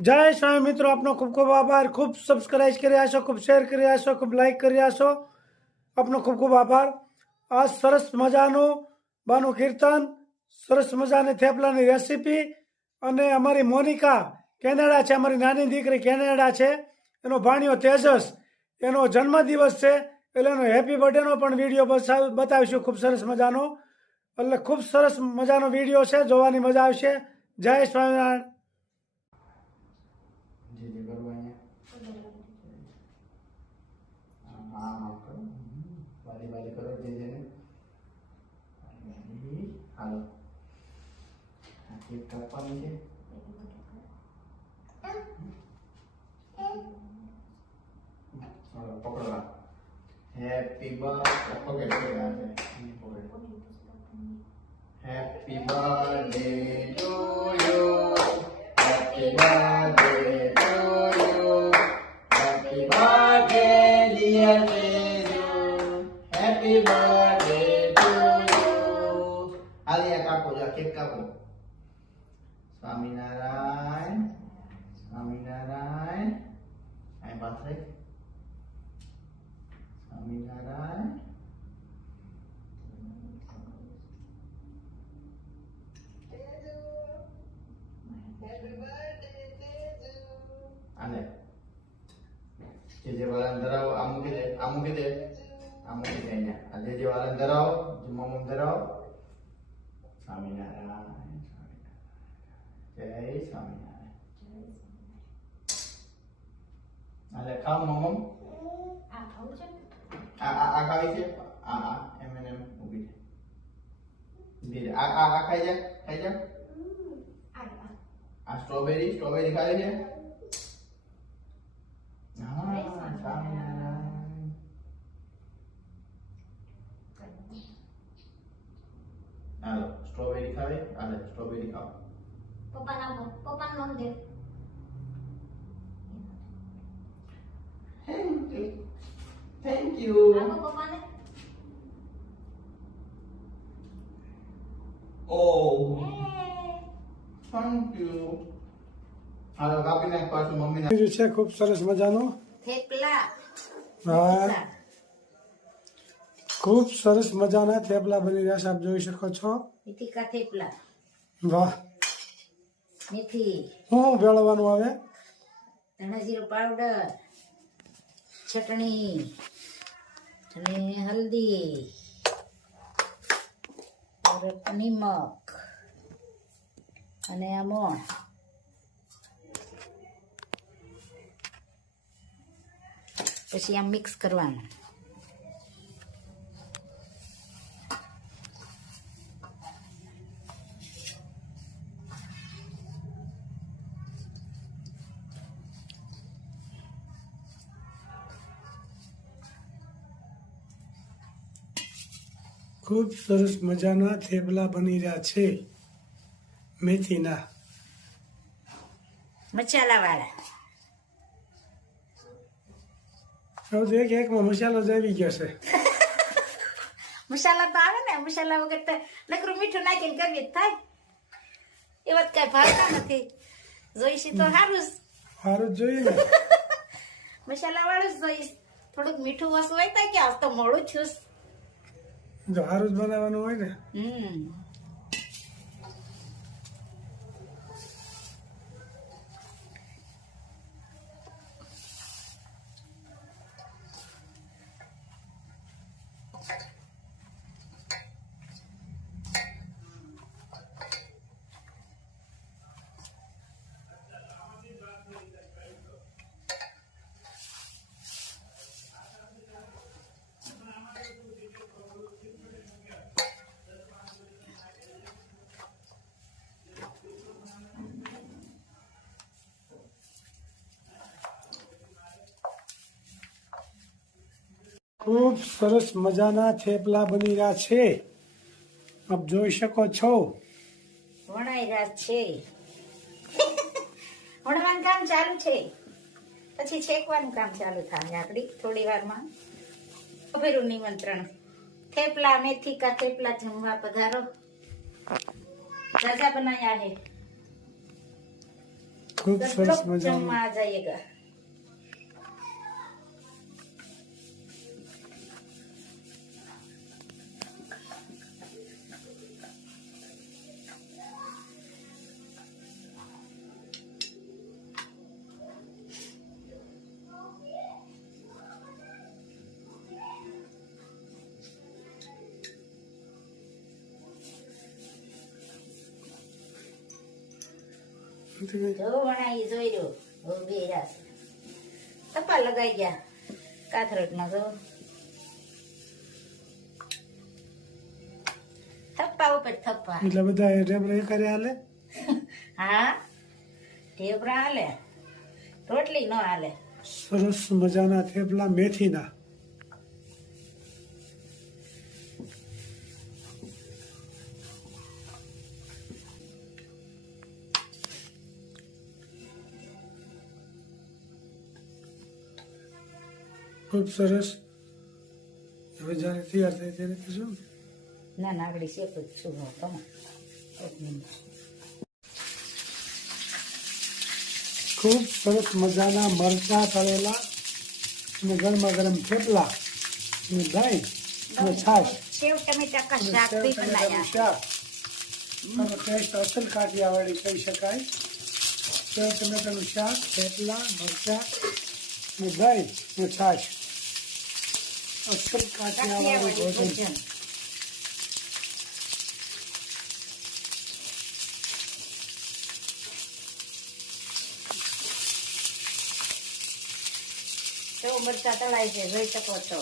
जय स्वामी मित्रों, आपनो खूब खूब आभार। खूब सब्सक्राइब કર્યા છો, खूब શેર કર્યા છો, खूब લાઈક કર્યા છો। આપનો ખૂબ ખૂબ આભાર। આ સરસ મજાનું બાનું કીર્તન, સરસ મજાની થેપલાની રેસીપી અને અમારી મોનિકા કેનેડા છે, અમારી નાની દીકરી કેનેડા છે, એનો ભાણિયો તેજસ, એનો જન્મદિવસ છે એટલે એનો હેપી બર્થડેનો પણ વિડીયો બતાવીશું ખૂબ સરસ મજાનો। એટલે ખૂબ સરસ મજાનો વિડીયો છે, જોવાની મજા આવશે। જય સ્વામિનારાયણ। જે કરવાની હા કરો વાલી વાલી કરો જે હાલો આ કેક કાપવાની છે ચાલો પકડો happy birthday happy birthday to you happy birthday Happy birthday to you. Alia kapo ya cake kapo. Swaminarayan. Swaminarayan. Ay birthday. Swaminarayan. Happy birthday Teju. Ale. જે વાળા ધરાવો આ મૂકી દે અહીંયા આ જે વાળા ધરાવો મમ્મ ધરાવો સ્વામિનારાયણ જય સ્વામિનારાયણ આલે ખાવ મમ્મ આ ખાવું છે આ ખાવી છે આ એમ ઊભી છે આ ખાઈ જા આ સ્ટ્રોબેરી ખાવી છે હાલો સ્ટ્રોબેરી ખાવે હાલે સ્ટ્રોબેરી ખાવ પપ્પાનું નામ દે થેન્ક યુ પપ્પાને ઓ થેન્ક યુ હાલો કાપી નાખ પાછું મમ્મીને છે ખૂબ સરસ મજાનું થેપલા હા ખૂબ સરસ મજાના થેપલા બની રહ્યા છે, આપ જોઈ શકો છો। મેથી કા થેપલા વાહ। મેથી શું ભેળવવાનું આવે? ધાણા જીરું પાવડર, ચટણી અને હલ્દી, નિમક અને આ મોણ, પછી આમ મિક્સ કરવાનું। ખૂબ સરસ મજાના થેપલા બની રહ્યા છે મેથીના મસાલા વાળા। હવે એક એકમાં મસાલો જ આવી ગયો છે। મસાલા તો આવે ને, મસાલા વગર તો નકરું મીઠું નાખીને કરવી જ થાય। એ વાત કઈ ભાવતા નથી, જોઈશી તો સારું સારું જ જોઈએ ને। મસાલા વાળું જ જોઈશ। થોડુંક મીઠું ઓછું હોય તો કે આજ તો મોડું થયું। જો સારું જ બનાવવાનું હોય ને। ખૂબ સરસ મજાના થેપલા બની રહ્યા છે, આપ જોઈ શકો છો। વણાઈ રહ્યા છે, વણવાનું કામ ચાલુ છે, પછી છેકવાનું કામ ચાલુ થાય આપડી થોડી વારમાં। ફેરું નિમંત્રણ થેપલા મેથી કા થેપલા જમવા પધારો। જાજા બનાયા હે। ખૂબ सब સરસ लोग મજાનું जमा आ जाइएगा। જો વણાઈ જોઈ રહ્યો બહુ બેરા છે થપ્પા લગાઈ ગયા કાથરોટમાં જો થપ્પા ઉપર થપ્પા એટલે બધા રેબરા કરે હાલે. હા ઢેબરા હાલે રોટલી ન હાલે સરસ મજાના થેપલા મેથીના. ખૂબ સરસ. હવે જ્યારે તૈયાર થાય ત્યારે કીધું ના નાગડી શેક જ છું હું તમે એક મિનિટ ખૂબ સરસ મજાના મરચા તળેલા અને ગરમા ગરમ થેપલા અને દહીં અને છાશ સેવ ટમેટા કા શાક સેવ भी ટમેટાનું बनाया શાક. આનો ટેસ્ટ અસલ કાઠિયાવાડી કહી શકાય. સેવ ટમેટાનું શાક, થેપલા, મરચા અને દહીં અને છાશ. અસલ કાઠિયાવાડી કાઠિયાવાડી ભોજન. ભોજન જો મરચા તળાય છે જોઈ શકો છો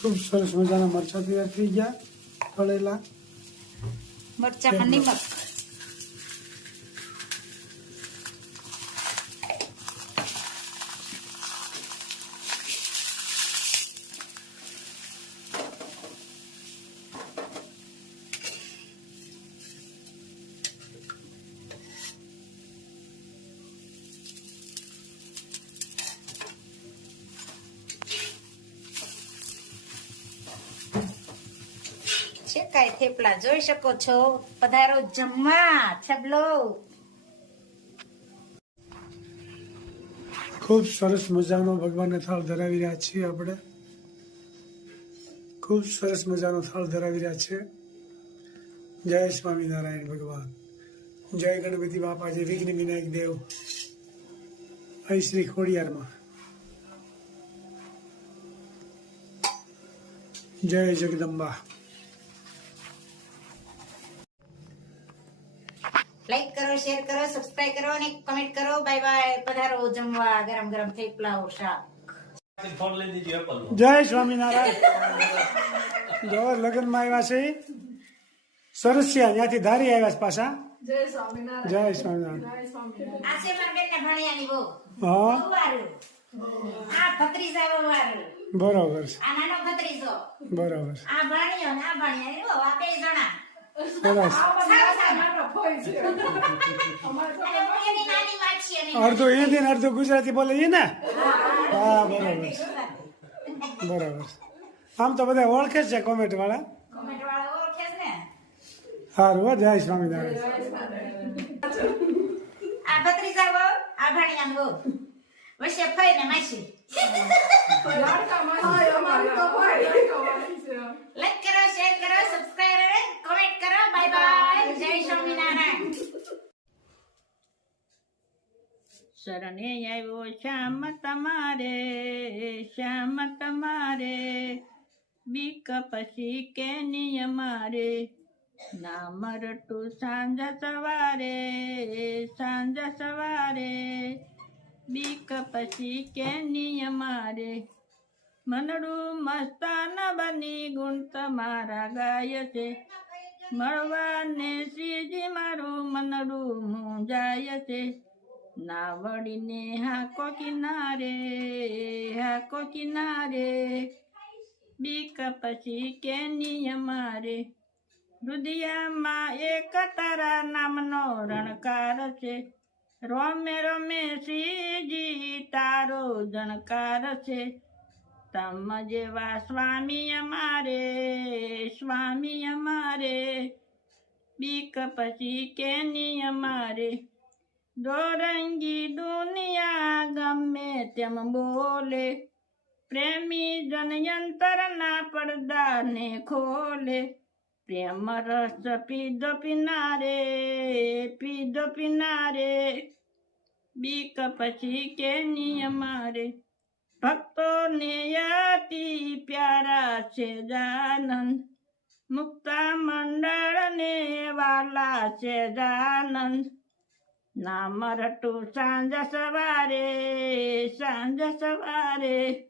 ખૂબ સરસ મજાના મરચા તૈયાર થઈ ગયા તળેલા. મરચામાં નિમક શેકાય થેપલા જોઈ શકો છો પધારો જમવા થેપલો ખૂબ સરસ મજાનો ભગવાનને થાળ ધરાવી રહ્યા છીએ આપણે. ખૂબ સરસ મજાનો થાળ ધરાવી રહ્યા છે. જય સ્વામિનારાયણ ભગવાન, જય ગણપતિ બાપા, જય વિઘ્ન વિનાયક દેવ, અહીં શ્રી ખોડિયારમાં, જય જગદંબા. લાઈક કરો શેર કરો સબસ્ક્રાઇબ કરો અને કમેન્ટ કરો બાય બાય પધારો જમવા ગરમ ગરમ થેપલાઓ શાક જય સ્વામિનારાયણ. જો લગ્નમાં આવ્યા છે સરસિયા, ત્યાંથી ધારી આવ્યા છે પાછા. જય સ્વામિનારાયણ. આ છે મારા બેનના ભાણિયાની બહુ હા બહુવારું. આ ભત્રીજા બહુવારું. બરોબર છે, આ નાનો ભત્રીજો બરોબર છે. આ ભાણિયો ને આ ભાણિયા આ બે જણા સરસ. સાવ સાવ. અને હું એની નાની માછી અને અડધો હિન્દી ને અડધો ગુજરાતી બોલે એ ને. હા બરોબર છે, બરોબર છે. આમ તો બધા ઓળખે જ છે કોમેન્ટ વાળા. કોમેન્ટ વાળા ઓળખે છે ને સારું હો, જય સ્વામિનારાયણ. આ ભત્રીજા બહુ આ ભાણિયા બહુ વચ્ચે ફઈ ને માસી લાઈક કરો શેર કરો સબસ્ક્રાઇબ કરો કમેન્ટ કરો બાય બાય જય સ્વામિનારાયણ શરણે આવ્યો શ્યામ તમારે બીક પછી કે નિયમારે નામ રટું સાંજ સવારે બીક પછી કે નિયમારે મનડું મસ્તાન બની ગુણ તમારા ગાય છે મળવાને શ્રીજી મારું મનડું મૂંઝાય છે નાવડીને હાકો કિનારે બીક પછી કે નિયમારે હૃદયમાં એક તારા નામનો રણકાર છે રોમે રોમે શ્રીજી તારો જણકાર છે. તમ જેવા સ્વામી અમારે બીક પછી કેની અમારે. દોરંગી દુનિયા ગમે તેમ બોલે, પ્રેમી જનયંતરના પડદાને ખોલે. પ્રેમ રસ પીધો પીનારે બીક પછી કેની અમારે. ભક્તોને અતિ પ્યારા છે જાનંદ, મુક્તા મંડળને વાલા છે જાનંદ. નામ રટું સાંજ સવારે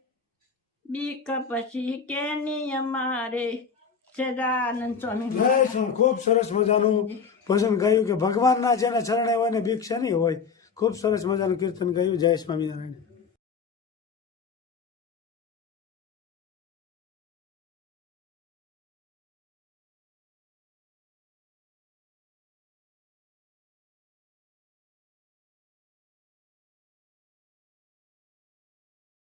બીક પછી કેની અમારે. સદાનંદ સ્વામી. જય સ્વામી. ખૂબ સરસ મજાનું ભજન ગાયું કે ભગવાનના જેના ચરણે હોય ને બીક શેની હોય. ખૂબ સરસ મજાનું કીર્તન ગાયું. જય સ્વામિનારાયણ.